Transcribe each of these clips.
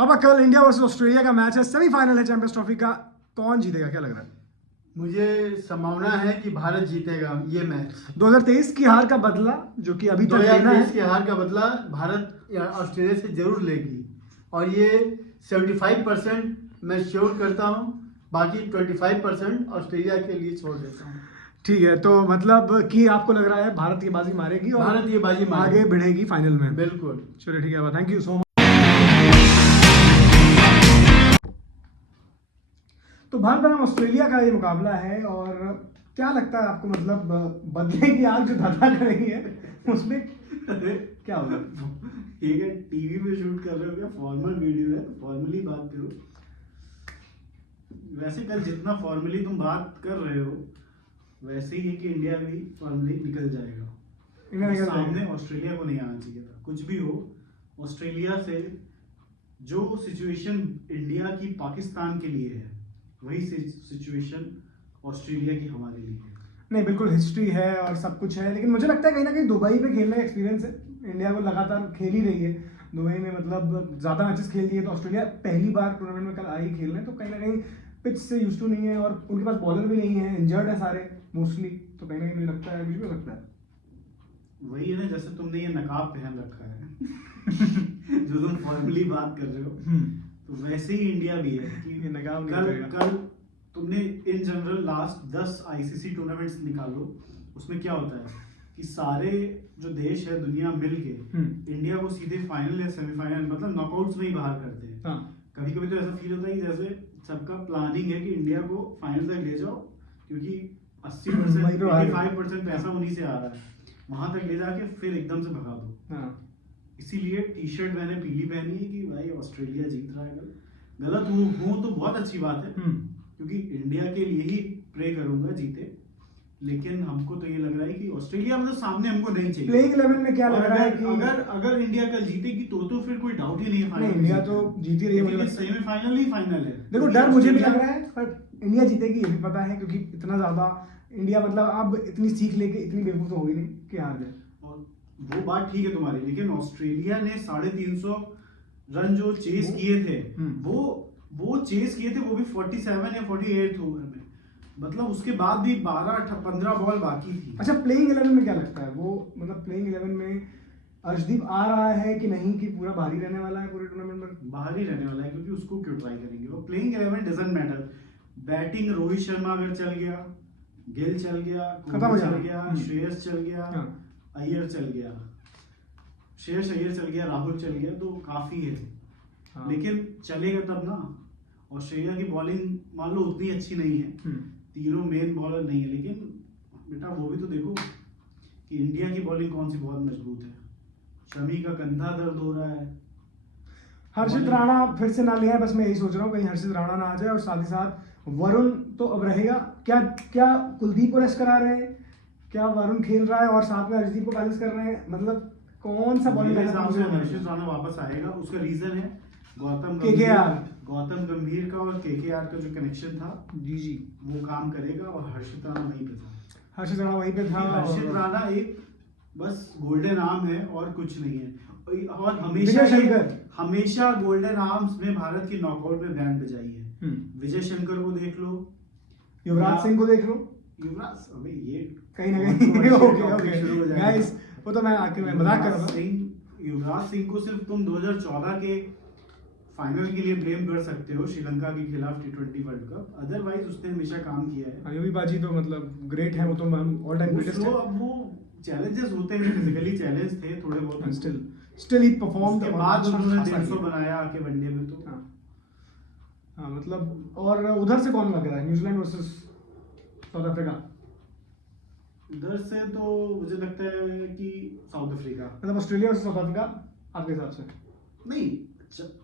अब कल India versus Australia का मैच है, सेमीफाइनल है चैंपियंस ट्रॉफी का। कौन जीतेगा, क्या लग रहा है? मुझे संभावना है कि भारत जीतेगा ये मैच। 2023 की हार का बदला जो कि अभी तक लेना है, 2023 की हार का बदला भारत ऑस्ट्रेलिया से जरूर लेगी, और ये 75% मैं श्योर करता हूँ, बाकी 25% ऑस्ट्रेलिया के लिए छोड़ देता हूँ। ठीक है, तो मतलब कि आपको लग रहा है भारत ये बाजी मारेगी और भारत ये बाजी आगे बढ़ेगी फाइनल में। बिल्कुल। चलिए ठीक है, थैंक यू सो मच। तो भारत बनाम ऑस्ट्रेलिया का ये मुकाबला है, और क्या लगता है आपको, मतलब बदले की आग जो धधा करेगी है उसमें क्या होगा? ठीक है, टीवी पे शूट कर रहे हो क्या? फॉर्मल वीडियो है तो फॉर्मली बात करो। वैसे कल जितना फॉर्मली तुम बात कर रहे हो वैसे ही है कि इंडिया भी फॉर्मली निकल जाएगा। सामने ऑस्ट्रेलिया को नहीं आना चाहिए था। कुछ भी हो, ऑस्ट्रेलिया से जो सिचुएशन इंडिया की पाकिस्तान के लिए है वही सिचुएशन ऑस्ट्रेलिया की हमारे लिए है। नहीं, बिल्कुल हिस्ट्री है और सब कुछ है, लेकिन मुझे लगता है कहीं ना कहीं दुबई पे खेलने का एक्सपीरियंस है। इंडिया को लगातार खेल ही रही है दुबई में, मतलब ज़्यादा मैचेस खेल दिए। तो ऑस्ट्रेलिया पहली बार टूर्नामेंट में कल आई खेलने, तो कहीं ना कहीं पिच से यूज टू नहीं है, और उनके पास बॉलर भी नहीं है, इंजर्ड है सारे मोस्टली। तो कहीं ना कहीं मुझे लगता है, मुझे लगता है वही है ना, जैसे तुमने ये नकाब पहन रखा है जो तुम फॉर्मली बात कर रहे हो, तो वैसे ही इंडिया भी है कि ये नकाब नहीं कल करेगा। कल तुमने in general last 10 ICC tournaments निकालो, उसमें क्या होता है कि सारे जो देश है दुनिया मिल के इंडिया को सीधे फाइनल या सेमीफाइनल, मतलब नॉकआउट्स में ही बाहर करते हैं। हाँ। कभी कभी तो ऐसा फील होता है कि जैसे सबका प्लानिंग है कि इंडिया को फाइनल तक ले जाओ, क्योंकि 80% वहीं पे बाहर है। 85% पैसा उन्हीं से आ रहा है, वहां तक ले जाके फिर एकदम से भगा दो। हाँ, इसीलिए टी शर्ट मैंने पीली पहनी है कि भाई ऑस्ट्रेलिया जीत रहा है। गलत हूँ तो बहुत अच्छी बात है, क्योंकि इंडिया के लिए ही प्रे करूंगा जीते, लेकिन हमको तो ये लग रहा है कि ऑस्ट्रेलिया मतलब सामने हमको नहीं चाहिए। प्लेइंग 11 में क्या लग रहा है कि अगर इंडिया कल जीतेगी तो फिर कोई डाउट ही नहीं है। नहीं, इंडिया तो जीत ही रही है, मुझे लगता है। सेमीफाइनल ही फाइनल है। देखो, डर मुझे भी लग रहा है, पर इंडिया जीतेगी ये भी पता है, क्योंकि इतना ज्यादा इंडिया, मतलब अब इतनी सीख लेके इतनी बेवकूफ तो होगी नहीं कि हार जाए। और वो बात ठीक है तुम्हारी, लेकिन ऑस्ट्रेलिया ने 350 रन जो चेस किए थे, वो चेस किए थे, वो भी 47 या 48 ओवर में, मतलब उसके बाद भी 12-15 बॉल बाकी थी। अच्छा, प्लेइंग 11 में क्या लगता है वो, मतलब प्लेइंग 11 में अर्शदीप आ रहा है कि नहीं, कि पूरा बाहर ही रहने वाला है पूरे टूर्नामेंट में? बाहर ही रहने वाला है, क्योंकि उसको क्यों ट्राई करेंगे। वो playing 11 doesn't matter. Batting Rohit Sharma अगर चल गया, गिल चल गया, खत्म हो चल जाएगा। गया, श्रेयस चल गया, अय्यर चल गया, श्रेयस अय्यर चल गया, राहुल चल गया, तो काफी है। लेकिन चलेगा तब ना। ऑस्ट्रेलिया की बॉलिंग मान लो उतनी अच्छी नहीं है, तीनों मेन बॉलर नहीं है, लेकिन बेटा वो भी तो देखो कि इंडिया की बॉलिंग कौन सी बहुत मजबूत है। शमी का कंधा दर्द हो रहा है, हर्षित राणा फिर से ना लिया है, बस मैं यही सोच रहा हूँ कहीं हर्षित राणा ना आ जाए, और साथ ही साथ वरुण तो अब रहेगा। क्या क्या कुलदीप को रेस्ट करा रहे हैं, क्या वरुण खेल रहा है और साथ में हर्षदीप को बैलेंस कर रहे हैं, मतलब कौन सा बॉलिंग? मेरे हिसाब से हर्षित राणा वापस आएगा। उसका रीजन है गौतम गंभीर का और केकेआर का जो कनेक्शन था, जी वो काम करेगा, और हर्षित राणा वहीं पे था। हर्षित राणा वहीं पे था। हर्षित राणा एक बस गोल्डन आर्म है और कुछ नहीं है, और हमेशा गोल्डन आर्म्स में भारत की नॉकआउट में बैंड बजाई है। विजय शंकर को देख लो, युवराज सिंह को देख लो। युवराज अबे ये कहीं ना कहीं ओके गाइस, वो तो मैं आखिर में मजाक कर रहा था। युवराज सिंह को सिर्फ तुम 2014 के फाइनल के लिए ब्लेम कर सकते हो, श्रीलंका के खिलाफ T20 वर्ल्ड कप। अदरवाइज उसने हमेशा काम किया है। अयुबी बाजी तो मतलब ग्रेट है, वो तो ऑल टाइम ग्रेटेस्ट है। अब वो चैलेंजेस होते हैं, फिजिकली चैलेंज थे थोड़े बहुत, स्टिल ही परफॉर्म के बाद उन्होंने 150 बनाया आके वनडे में। तो हाँ, मतलब और उधर से कौन लग रहा है, न्यूजीलैंड वर्सेस साउथ अफ्रीका? उधर से तो मुझे लगता है कि साउथ अफ्रीका, मतलब ऑस्ट्रेलिया वर्सेस साउथ अफ्रीका आपके हिसाब से? नहीं,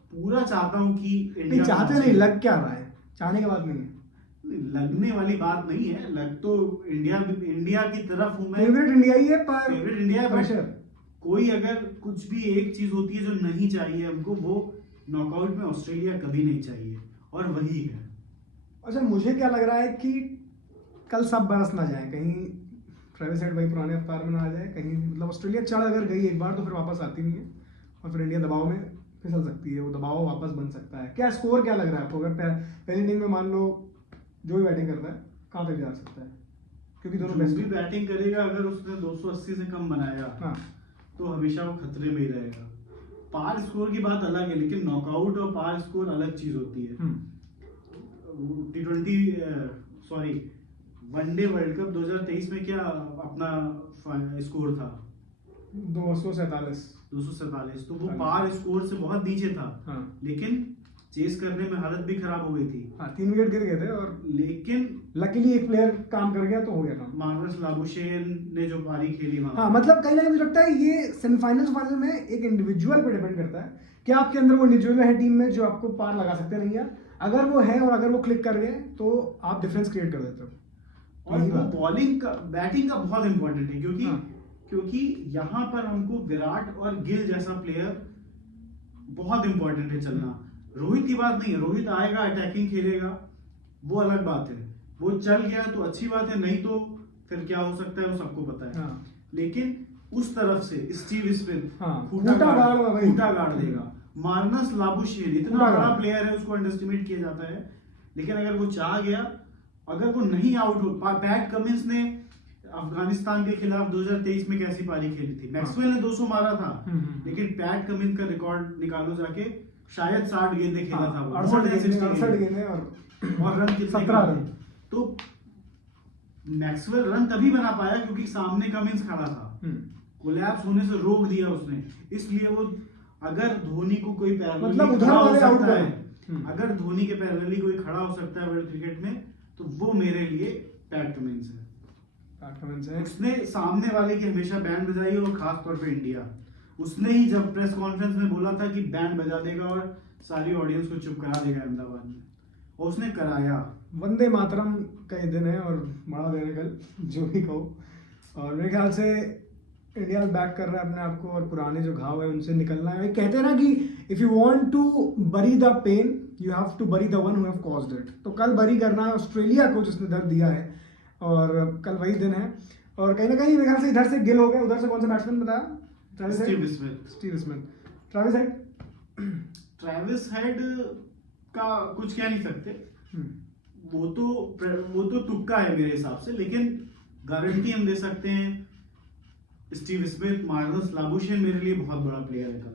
पूरा चाहता हूँ कि इंडिया चाहते नहीं, लग क्या रहा है, चाहने की बात नहीं है, लगने वाली बात नहीं है। लग तो इंडिया की तरफ हूँ मैं, फेवरेट इंडिया ही है, पर फेवरेट इंडिया है। प्रेशर कोई अगर कुछ भी एक चीज होती है जो नहीं चाहिए हमको, वो नॉकआउट में ऑस्ट्रेलिया कभी नहीं चाहिए, और वही है। अच्छा, मुझे क्या लग रहा है कि कल सब बरस ना जाए, कहीं ट्रेविस हेड वही पुराने अवतार में ना आ जाए कहीं, मतलब ऑस्ट्रेलिया चढ़ अगर गई एक बार तो फिर वापस आती नहीं है, और फिर इंडिया दबाव में फिसल सकती है, वो दबाव वापस बन सकता है। क्या स्कोर क्या लग रहा है आपको, अगर पहली इनिंग में मान लो जो भी बैटिंग करता है कहाँ तक जा सकता है, क्योंकि दोनों जो बेस्ट भी बैटिंग करेगा अगर उसने 280 से कम बनाया हाँ तो हमेशा वो खतरे में ही रहेगा। पार स्कोर की बात अलग है, लेकिन नॉकआउट और पार स्कोर अलग चीज होती है। वनडे वर्ल्ड कप 2023 में क्या अपना स्कोर था 247, तो वो पार स्कोर से बहुत नीचे था। हाँ। लेकिन चेस करने में हालत भी खराब हो गई थी। 3 विकेट गिर गए थे और लेकिन लकीली एक प्लेयर काम कर गया तो हो गया काम। मार्नस लाबुशेन ने जो पारी खेली वहां, हाँ मतलब कहीं ना कहीं मुझे लगता है ये सेमीफाइनल फाइनल में एक इंडिविजुअल पे डिपेंड करता है कि आपके अंदर वो इंडिविजुअल है टीम में जो आपको पार लगा सकते नहीं है। अगर वो है और अगर वो क्लिक कर गए तो आप डिफरेंस क्रिएट कर देते हो। और वो बॉलिंग का बैटिंग का बहुत इंपॉर्टेंट है, क्योंकि हाँ। क्योंकि यहाँ पर हमको विराट और गिल जैसा प्लेयर बहुत इंपॉर्टेंट है चलना। रोहित की बात नहीं है, रोहित आएगा अटैकिंग खेलेगा वो अलग बात है, वो चल गया तो अच्छी बात है, नहीं तो फिर क्या हो सकता है वो सबको पता है। हाँ। लेकिन उस तरफ से स्टीव स्मिथ हाँ, खूंटा खूंटा गाड़ देगा। मार्नस लाबुशेन इतना खूंटा बड़ा गाड़। प्लेयर है, उसको अंडरएस्टिमेट किया जाता है, लेकिन अगर वो चाह गया, अगर वो नहीं आउट हो, पैट कमिंस ने अफगानिस्तान के खिलाफ 2023 में कैसी पारी खेली थी, मैक्सवेल ने 200 मारा था, लेकिन पैट कमिंस का रिकॉर्ड निकालो जाके, शायद 60 गेंदे खेला था वो, 68 गेंदे और रन कितने 17 रन। तो मैक्सवेल रन तभी बना पाया क्योंकि सामने कमिंस खड़ा था, कोलैप्स होने से रोक दिया उसने, इसलिए वो अगर धोनी को कोई मतलब उधर वाले आउट है, गए। अगर धोनी के पैरेलली कोई खड़ा हो सकता है वर्ल्ड क्रिकेट में तो वो मेरे लिए पैट कमिंस है। उसने सामने वाले की हमेशा बैंड बजाई है, और खास तौर पे इंडिया, उसने ही जब प्रेस कॉन्फ्रेंस में बोला था कि बैंड बजा देगा और सारी ऑडियंस को चुप करा देगा अहमदाबाद में, और उसने कराया। वंदे मातरम का ये दिन है और बड़ा दिन है कल, जो भी कहो। और मेरे ख्याल से इंडिया बैक कर रहा है अपने आप को, और पुराने जो घाव है उनसे निकलना है। कहते हैं ना कि if you want to bury the pain you have to bury the one who have caused it. तो कल बरी करना है ऑस्ट्रेलिया को जिसने दर्द दिया है, और कल वही दिन है। और कहीं ना कहीं मेरे ख्याल से इधर से गिल हो गया, उधर से कौन सा बैट्समैन बताया, स्टीव स्मिथ। ट्रेविस हेड का कुछ कह नहीं सकते, वो तो तुक्का है मेरे हिसाब से, लेकिन गारंटी हम दे सकते हैं स्टीव स्मिथ, मार्नस लाबुशेन मेरे लिए बहुत बड़ा प्लेयर है कल,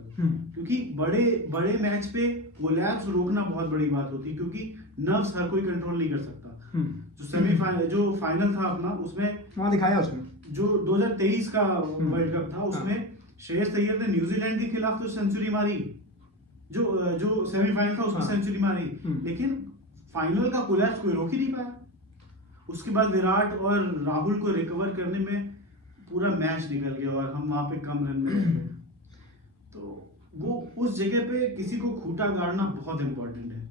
क्योंकि बड़े मैच पे कोलैप्स रोकना बहुत बड़ी बात होती है, क्योंकि नर्व्स हर कोई कंट्रोल नहीं कर सकता। जो सेमीफाइनल जो फाइनल था अपना, उसमें वहां दिखाया उसने, जो 2023 का वर्ल्ड कप था, उसमें श्रेयस अय्यर ने न्यूजीलैंड के खिलाफ तो सेंचुरी मारी, जो सेमीफाइनल था उसमें सेंचुरी मारी, लेकिन फाइनल का कोलैप्स कोई रोक ही नहीं पाया। उसके बाद विराट और राहुल को रिकवर करने में पूरा मैच निकल गया और हम वहां पे कम रन में रह गए। तो वो उस जगह पे किसी को खूंटा गाड़ना बहुत इंपॉर्टेंट है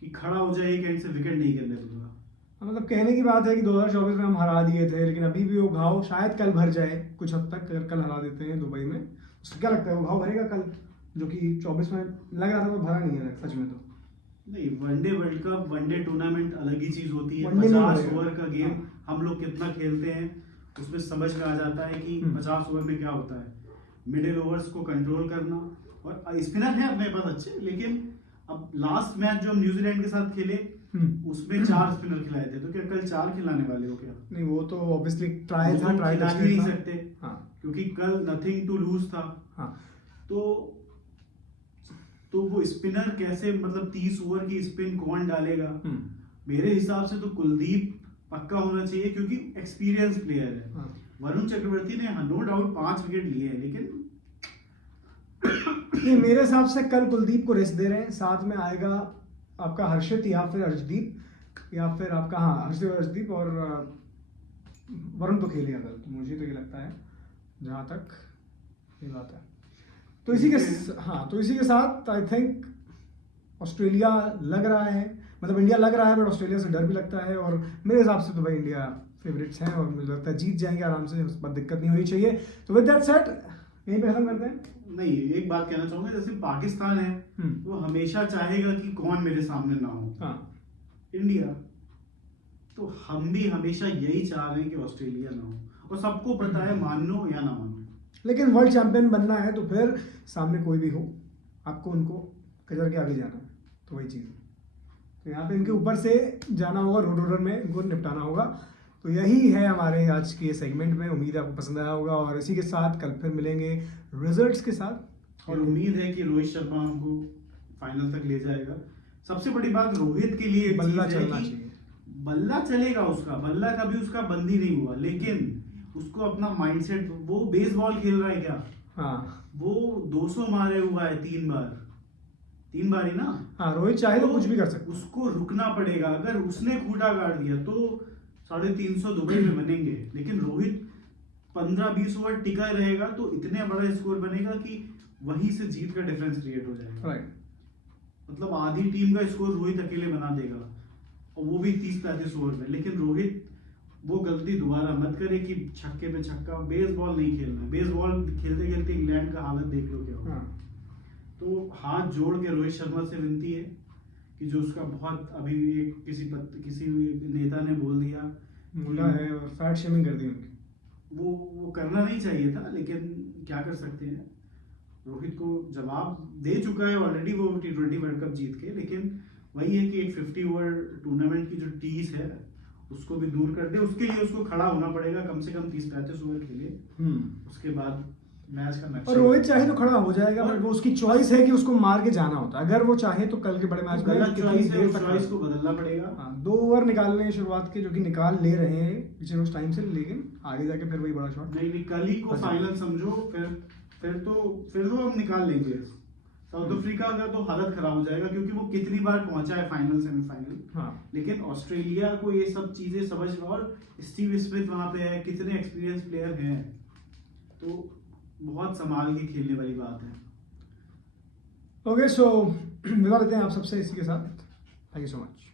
कि खड़ा हो जाए, एक एंड से विकेट नहीं गिरने दूंगा। मतलब कहने की बात है कि 2024 में हम हरा दिए थे, लेकिन अभी भी वो घाव शायद कल भर जाए कुछ हद तक, अगर कल हरा देते हैं दुबई में। उसको क्या लगता है वो घाव भरेगा कल, जो कि 24 में लग रहा था वो भरा नहीं है सच में। तो नहीं, one day world cup, one day tournament अलग ही चीज होती है। 50 ओवर का गेम हम लोग कितना खेलते हैं उसमें समझ में आ जाता है कि 50 ओवर में क्या होता है। मिडिल ओवर्स को कंट्रोल करना, और स्पिनर है अपने पास अच्छे, लेकिन अब लास्ट मैच जो हम न्यूजीलैंड के साथ खेले उसमें 4 स्पिनर खिलाए थे, तो क्या कल 4 खिलाने वाले हो क्या? नहीं, वो तो ऑब्वियसली ट्राई था, ट्राई खिला ही नहीं सकते। हाँ। क्योंकि कल नथिंग टू लूज था। हाँ। तो वो स्पिनर कैसे, मतलब 30 ओवर की स्पिन कौन डालेगा? मेरे हिसाब से तो कुलदीप पक्का होना चाहिए, क्योंकि एक्सपीरियंस प्लेयर है। हाँ। वरुण चक्रवर्ती ने नो डाउट 5 विकेट लिए हैं, लेकिन नहीं, मेरे हिसाब से कल कुलदीप को रेस्ट दे रहे हैं। साथ में आएगा आपका हर्षित या फिर अर्शदीप, या फिर आपका हर्षित अर्शदीप, और वरुण तो खेलेगा कल, तो मुझे तो ये लगता है जहाँ तक ये बात है। तो इसी के साथ आई थिंक ऑस्ट्रेलिया लग रहा है, मतलब इंडिया लग रहा है, बट ऑस्ट्रेलिया से डर भी लगता है। और मेरे हिसाब से तो भाई इंडिया फेवरेट्स हैं, और मुझे लगता है जीत जाएंगे आराम से, उस पर दिक्कत नहीं होनी चाहिए। तो विद दैट सेट यहीं पे खत्म करते हैं। नहीं, एक बात कहना चाहूंगा, जैसे पाकिस्तान है वो हमेशा चाहेगा कि कौन मेरे सामने ना हो। हाँ। इंडिया तो हम भी हमेशा यही चाह रहे हैं कि ऑस्ट्रेलिया ना हो, और सबको पता है, मानो या ना मानो। लेकिन वर्ल्ड चैंपियन बनना है तो फिर सामने कोई भी हो, आपको उनको कचर के आगे जाना है, तो वही चीज़ है। तो यहाँ पे इनके ऊपर से जाना होगा, रोड रोलर में इनको निपटाना होगा। तो यही है हमारे आज के सेगमेंट में। उम्मीद है आपको पसंद आया होगा और इसी के साथ कल फिर मिलेंगे रिजल्ट्स के साथ। और उम्मीद है कि रोहित शर्मा हमको फाइनल तक ले जाएगा। सबसे बड़ी बात रोहित के लिए एक बल्ला चीज़ है चलना कि चाहिए। बल्ला चलेगा उसका, बल्ला कभी उसका बंद ही नहीं हुआ, लेकिन उसको अपना माइंडसेट, वो बेसबॉल खेल रहा है क्या, हाँ वो 200 मारे हुआ है 3 बार ही ना। हाँ, रोहित चाहे तो कुछ भी कर सकता है। उसको रुकना पड़ेगा, अगर उसने खूंटा गाड़ दिया तो 350 दुबई में बनेंगे, लेकिन रोहित 15-20 ओवर टिका रहेगा तो इतने बड़ा स्कोर बनेगा कि वहीं से जीत का डिफरेंस क्रिएट हो जाएगा। राइट। मतलब आधी टीम का स्कोर रोहित अकेले बना देगा, और वो भी 30-35 ओवर में। लेकिन रोहित वो गलती दोबारा मत करे कि छक्के पे छक्का, बेसबॉल नहीं खेलना है। बेसबॉल खेलते खेलते इंग्लैंड का हालत देख लो क्या हुआ। हाँ तो हाथ जोड़ के रोहित शर्मा से विनती है कि जो उसका बहुत अभी एक किसी नेता ने बोल दिया मुला है और फैट शेमिंग कर दी उनकी। वो करना नहीं चाहिए था, लेकिन क्या कर सकते हैं। रोहित को जवाब दे चुका है ऑलरेडी वो T20 वर्ल्ड कप जीत के, लेकिन वही है कि एक 50 ओवर टूर्नामेंट की जो टीस है उसको भी दूर कर दे। उसके लिए उसको खड़ा होना पड़ेगा, कम से कम 30-35 ओवर खेले, उसके बाद मैच का नक्शा। और रोहित चाहे तो खड़ा हो जाएगा, बट वो उसकी चॉइस है कि उसको मार के जाना होता है। अगर वो चाहे तो कल के बड़े मैच में गलत कितनी चॉइस है, देर उस तक चॉइस को बदलना पड़ेगा। हाँ 2 ओवर निकालने हैं शुरुआत के, जो कि निकाल ले रहे हैं पिछले उस टाइम से, लेकिन आगे जाके फिर वही बड़ा शॉट। नहीं, कल ही को अच्छा। फाइनल समझो, फिर तो हम निकाल लेंगे। साउथ अफ्रीका का तो हालत खराब हो जाएगा, क्योंकि वो कितनी बार पहुंचा है फाइनल सेमीफाइनल। हाँ लेकिन ऑस्ट्रेलिया को ये सब चीजें समझ, और स्टीव स्मिथ वहां पे है, कितने एक्सपीरियंस प्लेयर हैं, तो बहुत संभाल के खेलने वाली बात है। ओके, सो मिला लेते हैं आप सबसे इसी के साथ। Thank you so much.